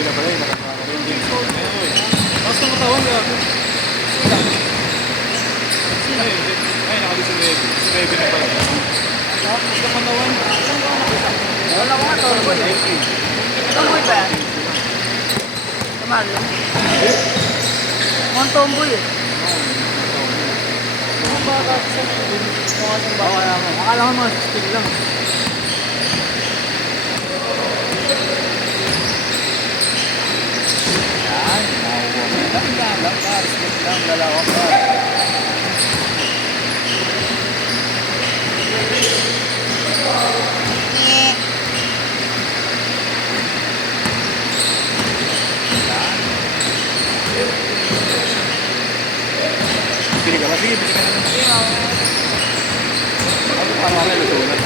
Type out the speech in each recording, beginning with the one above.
Heavy na pala yun. Hindi. Tapos ng katawan ka. Ay, nakabisa na heavy. Heavy na pala. Tapos ng katawan. Wala ko nga tomboy. Tomboy ba yan? Kamahal yun? Mukhang tomboy eh. Ang baka sa akala ko mga stick lang. Yan, nakuha mo lang par, stick lang, dalawang par. Pili ka ba? Sige, pili ka naman. Ano pa naman luto na?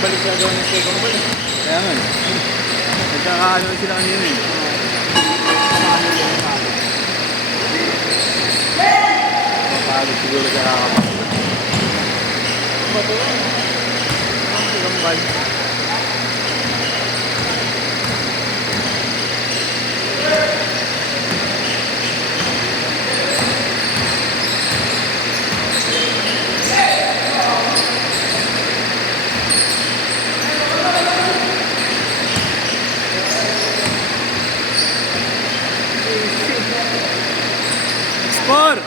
Balik siya doon ng steak on balik. Kaya nga eh. Nagkakaano sila kanina eh. Mapagod siguro siya kakapagod. Ano ba ito? Ang sigambal. Sport!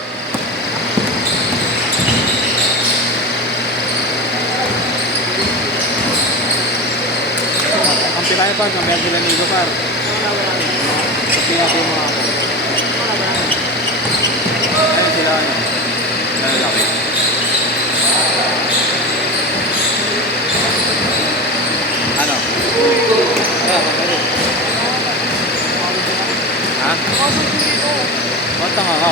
Ang pilaya pa, kamaya sila nigo par. Kasi nga po yung mga ako. Ayun sila ano. Lalaki. Ano? Ha? Mata nga ka.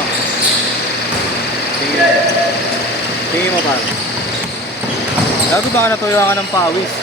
Tingin mo pa. Gago baka natuloy ka ng pawis.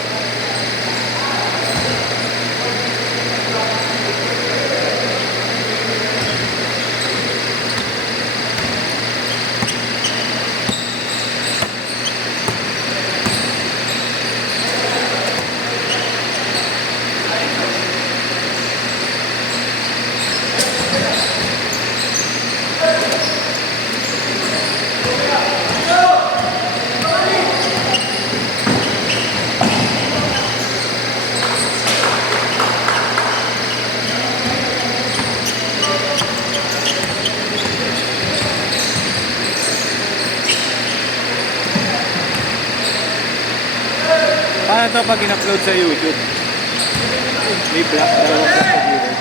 Paano ito pag in-upload sa YouTube? May black, dalawang black sa viewers.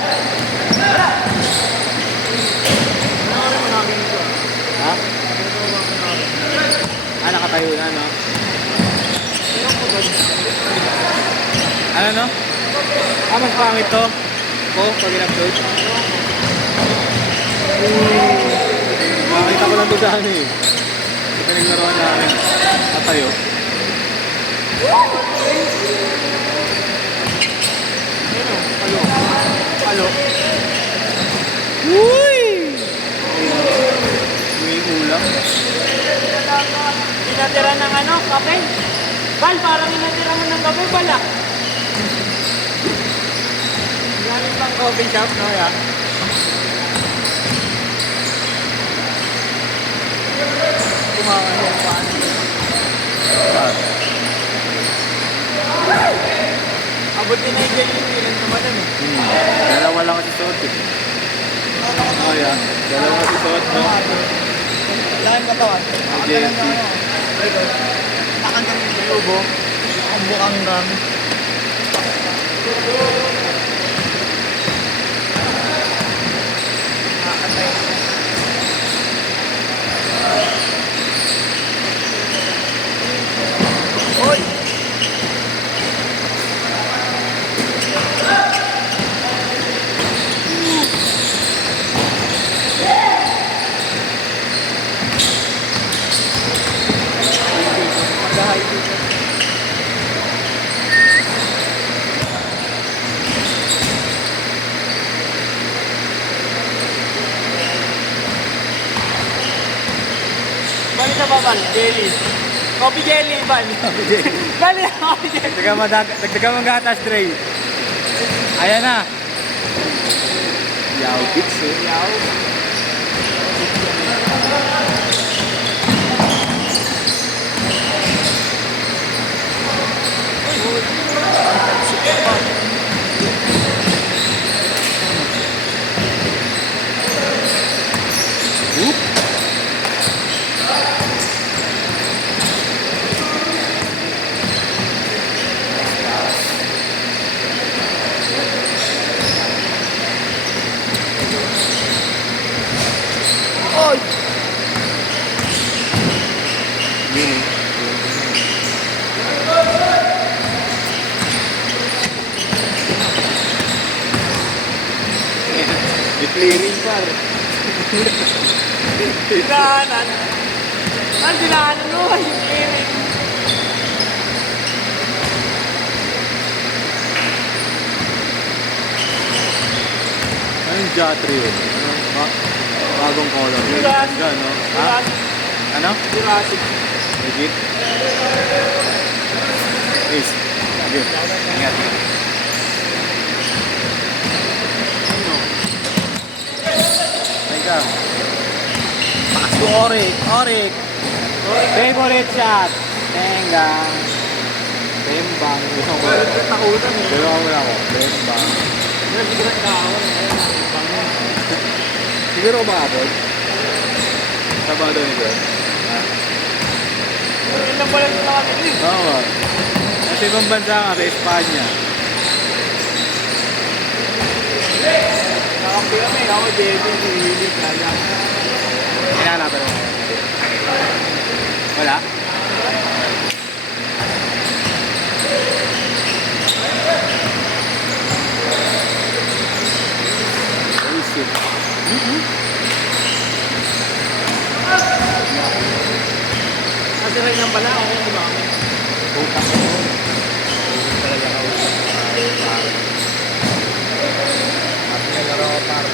Ha? Ah, nakatayo na, no? Ano, no? Ah, mas pangit to? Ko, pag in-upload? Makakita ko lang doon sa ano eh. Ito naglaruan namin. Katayo. Halo. Uy! May ulam. Pinatira ng ano, kape? Bal, parang inatira mo ng kape, bala. Galing pang coffee shop, no, ya? Kumawa niya yung paano. Abot din na yung ganyan yung ilan naman eh. Dalawa lang kasi suot eh. Oh, yeah. Dalawa kasi suot, no? Laking katawan. JFC. Nakagano yung bubo. Ang bukang dami. Nakakatay. Hoy! sa babal, jelly. Coffee jelly, Bal. Bal yan, coffee jelly. Dagdagan mo gatas, Dre. Ayan na. Yaw, bits eh. Yaw. Whoop. Oy! Yun eh. Declaring par. Dinahanan. Ang dinahanan mo, yung clearing. Anong Jatri yun? Bagong color. Jurassic. Yan, no? Ha? Ano? Jurassic. Legit? Ace. Sige. Ingat. Teka. Pakas ko Orik. Orik. Favorite shot. Tenga. Bembang. Takutan eh. Dalawa mo na ako. Bembang. Siguro nakawan. Siguro umabot. Sabado ni Bro. Yun lang pala sa kanila eh. Oo. Kasi ibang bansa nga sa Espanya. Nakakampi kami. Ako, Jeffy, si Willie, kaya. Hinahanapan mo. Wala? Isip. Kasi rin lang pala ako kumami. Putak ko. Talaga ka usap. Naglalaro ko para.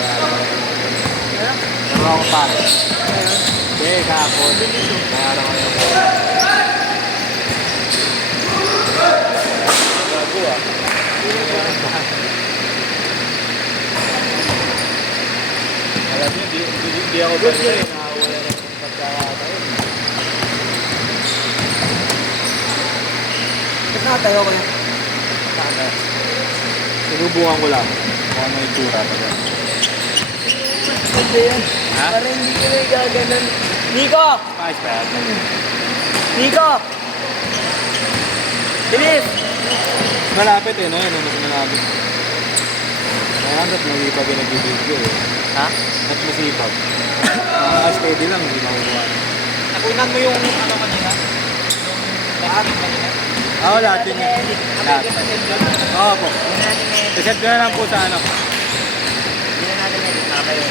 Laro ako para. Hindi, kahapon. Naglalaro ko yung gago ah. Alam niyo, di ako basta eh. Nakawala na ng pagkakataon. Ba't nakatayo ko yun? Sana. Sinubukan ko lang kung ano yung tura pa doon. Kasi yan. Ha? Para hindi ko na gaganon. Nico! Spice pa yan. Nico! Bilis! Malapit eh, no? Ano mas malapit. Hanggat masipag yung nagbibideo eh. Ha? At masipag. Steady lang, hindi makukuha. Nakunan mo yung ano kanina? Yung lahat kanina? Oo, lahat yun eh. Lahat. Oo po. Hindi natin edit. Reset ko na lang po sa ano. Hindi na natin edit. Nakatayo.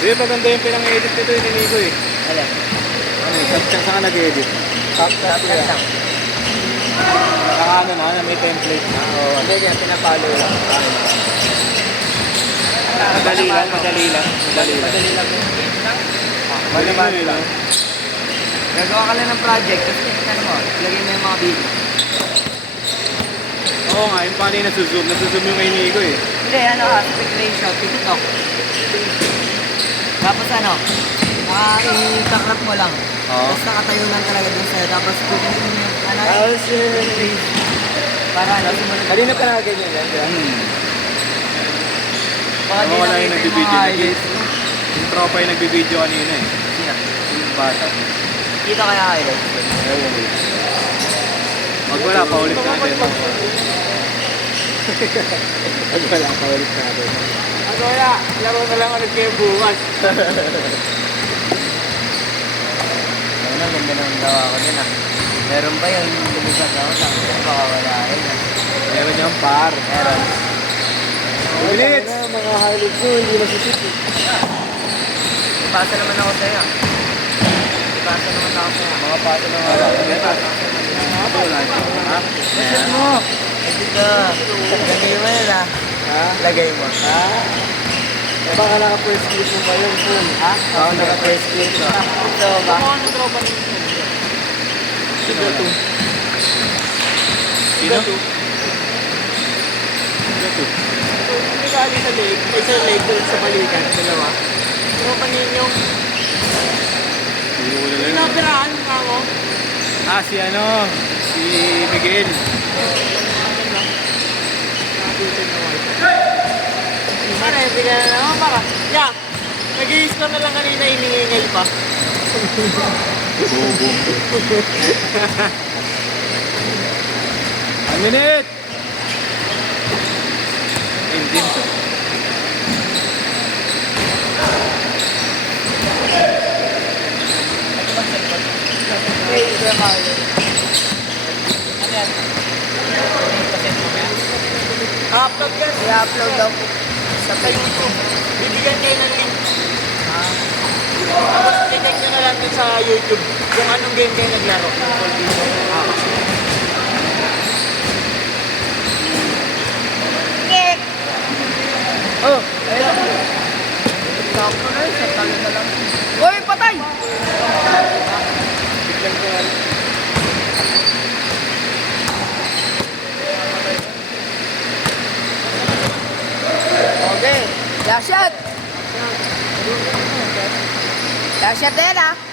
Sige, maganda yung pinang-edit nito yung Nico eh. Alam. Ano eh, saan ka nag-edit? Top lang. Saka ano na, may template na. Oo. Hindi yan, pinapalo lang. Madali lang, madali lang. Madali lang. Madali lang yung edit lang. Madali lang. Gagawa ka lang ng project, tapos ano mo, ilagay mo yung mga video. Oo nga, yung paano yung nasuzoom. Nasuzoom yung kay Nico eh. Hindi, ano ka, aspect ratio, TikTok. Tapos ano, i-takrap mo lang. Oo. Tapos nakatayo lang talaga dun sa'yo. Tapos kukunin mo yung, ano, para ano, sumunod. Kanina pa nakaganyan yan, di ba? Baka di Wala yung nakita yung nagbibideo. mga highlights. Yung tropa yung nagbibideo kanina eh. Sino? Yung bata. Kita kaya highlights. Ewan ko. Pag wala, paulit natin. Pag wala, paulit natin. Ano kaya? Laro na lang ulit kayo bukas. Ano, ganda ng dawa ko din ah. Meron ba yung lumipat ako? Sabi ko, baka wala rin ah. Meron yung par. Meron. 2 minutes! Mga highlights ko, hindi masisip eh. Ipasa naman ako sa'yo. Ipasa naman ako sa'yo. Mga pasa naman ako. Ito, wala ito. Ha? Lagay mo! Dito. Lagay mo yun ah. Ha? Lagay mo. Ha? Eh baka naka-press clip mo ba yung phone? Ha? Oo, naka-press clip ko. Ito ba? Ano tropa nito? Sino? Sino? Hindi ka alis sa lake. Ay, sa lake doon sa balikan. Dalawa. Yung pa ninyong Hindi ko na lang. pinapiraan mo ako. Ah, si ano? Si Miguel. Para, hindi ka na naman para. Yeah. Nag-i-score na lang kanina, iningingay pa. Bobo. 1 minute! Intenso. Hey, Kuya Mario. Ano yan? Upload ka. I-upload daw po. Sa YouTube. Bibigyan kayo ng link. Tapos check nyo na lang dun sa YouTube kung anong game kayo naglaro. Oh, ayun. Sakto na yun. Sakto na lang. Uy, patay! Biglang ko ano. Okay. Last shot. Last shot na yan ah.